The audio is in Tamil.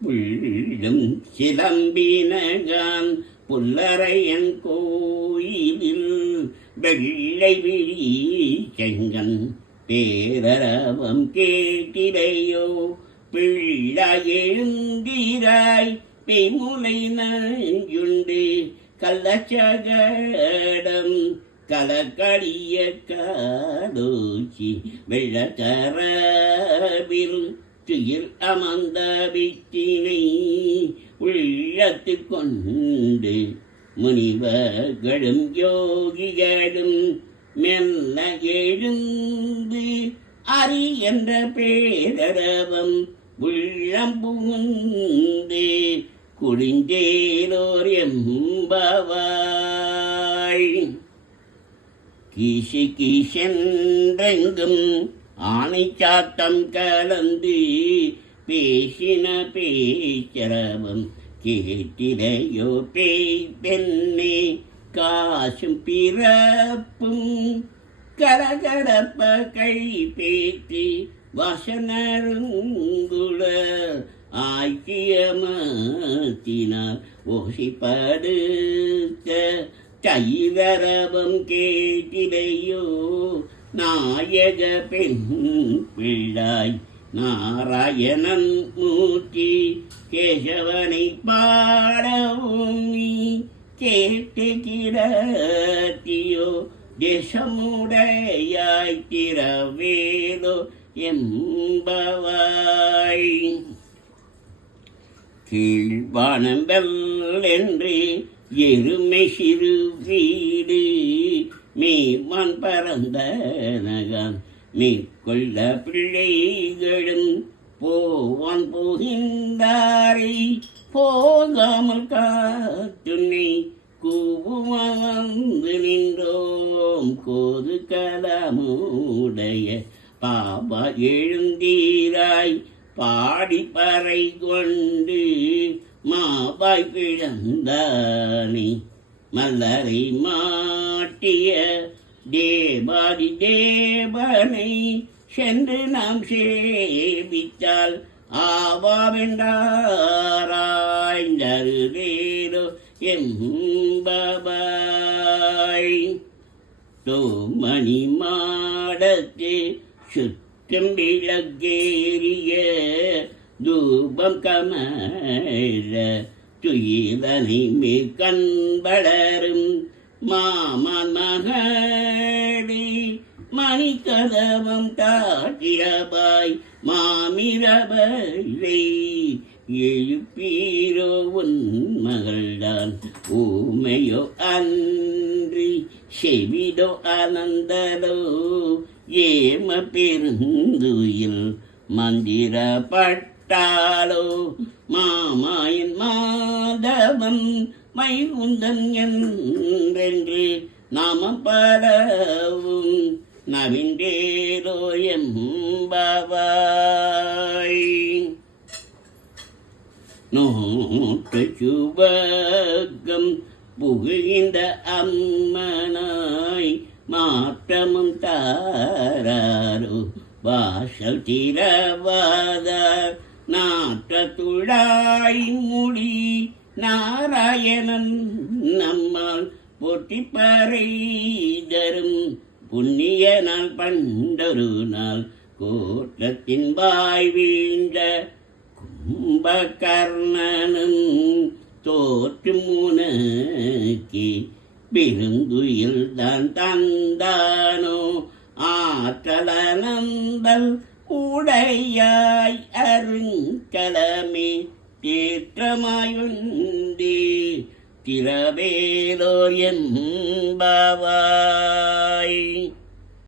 புள்ளும் சிலம்பினகான் புல்லரையன் கோயிலில் வெள்ளை விழி செங்கன் பேரரவம் கேட்டிலையோ பிள்ளாய் எழுந்திராய் பெய்முலை நஞ்சுண்டு கள்ளச்சகடம் கலக்கடிய காலோச்சி வெள்ளக்கரவில் துயில் அமர்ந்த வித்தினை உள்ளத்து கொண்டு முனிவர்களும் யோகிகளும் மெல்ல எழுந்து அரி என்ற பேரரவம் உள்ளம் புகுந்து குடிந்தேலோர் எம்பவாய். கீசு கீசென்றெங்கும் ஆனை சாத்தம் கலந்து பேசின பேச்சரவம் கேட்டிலையோ பேய் பெண்ணே காசும் பிறப்பும் கரகரப்ப கை பேத்தி வசனருங்குள ஆக்கியமத்தினார் ஓசிப்படுத்த தைவரவம் கேட்டிலையோ நாயக பெண் பிள்ளாய் நாராயணன் மூர்த்தி கேசவனை பாடவும் நீ கேட்டு கிடத்தியோ தேசமுடையாய் திரவேலோ எம்பவாய். கீழ்வானம்பல் என்று எருமை சிறு வீடு மேமான் பரந்த நகான் மேற்கொள்ள பிள்ளைகளும் போவான் போகின்றாரை போகாமல் காத்துனை கூவுமாந்து நின்றோம் கோது கலமுடைய பாபா எழுந்தீராய் பாடி பறை கொண்டு மாபாய் பிழந்தானே மல்லரை மாட்டிய தேவாதி தேவனை சென்று நாம் சேவித்தால் ஆவாவென்றாராய்ந்தருளேலோ எம்பபாய். தோமணி மாடத்து சுற்றும் விளக்கேறிய தூபம் கமல துயிலனை மேல் கண்பளரும் மாமன் மகளி மணிக்கதவம் தாட்டிரபாய் மாமிரபலை எழுப்பீரோ உன் மகள்தான் ஊமையோ அன்றி செவிடோ ஆனந்தலோ ஏம பெருந்துயில் மந்திரப்பட்டாலோ மாமாயன் மாதவன் மைகுந்தன் என்றென்று நாம பலவும் நவின்றேலோ எம்பவாய். நோற்று சுவகம் புகுகின்ற அம்மனாய் மாற்றமும் தாராரோ வாசல் திரவாதார் நாற்ற துழாய் முடி நாராயணன் நம்மால் போற்றி பறை தரும் புண்ணிய நாள் பண்டொரு நாள் கோற்றத்தின் வாய் வீழ்ந்த கும்பகர்ணனும் தோற்று முனக்கி பெருந்துயில் தான் தந்தானோ ஆற்றலனந்தல் உடையாய் அருங்கலமே தேற்றமாயுண்டி திரவேலோர் எம்பவாய்.